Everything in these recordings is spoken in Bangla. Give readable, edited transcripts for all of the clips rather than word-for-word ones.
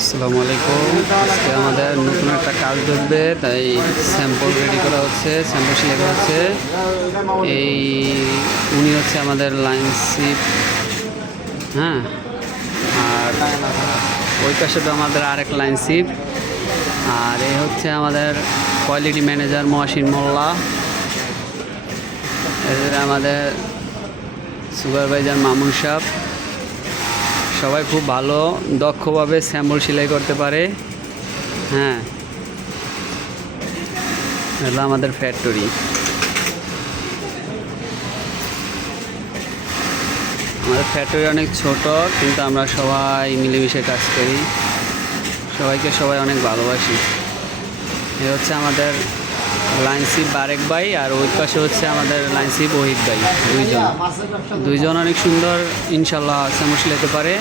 আসসালামু আলাইকুম। আজকে আমাদের নতুন একটা কাজ ঢুকবে, তাই স্যাম্পল রেডি করা হচ্ছে, স্যাম্পল সেলাই করা হচ্ছে। এই উনি হচ্ছে আমাদের লাইন শিপ, হ্যাঁ। আর ওই পাশে তো আমাদের আরেক লাইন শিপ। আর এই হচ্ছে আমাদের কোয়ালিটি ম্যানেজার মহসিন মোল্লা, এদের আমাদের সুপারভাইজার মামুন সাহেব। সবাই খুব ভালো দক্ষভাবে স্যাম্পল সেলাই করতে পারে, হ্যাঁ। এটা আমাদের ফ্যাক্টরি। আমাদের ফ্যাক্টরি অনেক ছোট, কিন্তু আমরা সবাই মিলেমিশে কাজ করি, সবাই অনেক ভালোবাসি। এ হচ্ছে আমাদের লাইনশিপ বারেক ভাই, আর ওই পাশে হচ্ছে আমাদের লাইনশিপ ওহিদ ভাই। দুইজন অনেক সুন্দর ইনশাল্লাহ স্যাম্পল সেলাইতে পারে।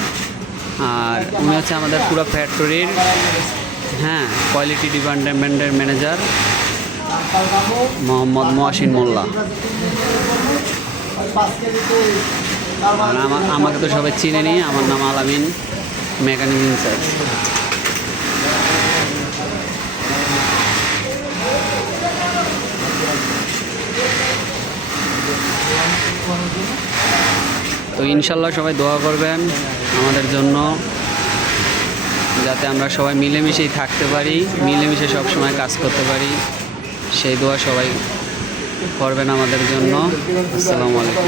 আর উনি হচ্ছে আমাদের পুরো ফ্যাক্টরির, হ্যাঁ, কোয়ালিটি ডিপার্টমেন্টের ম্যানেজার মোহাম্মদ মহসিন মোল্লা। আর আমাকে তো সবাই চিনে নি, আমার নাম আলামিন, মেকানিক ইনচার্জ। তো ইনশাল্লাহ সবাই দোয়া করবেন আমাদের জন্য, যাতে আমরা সবাই মিলেমিশেই থাকতে পারি, মিলেমিশে সবসময় কাজ করতে পারি। সেই দোয়া সবাই করবেন আমাদের জন্য। আসসালামু আলাইকুম।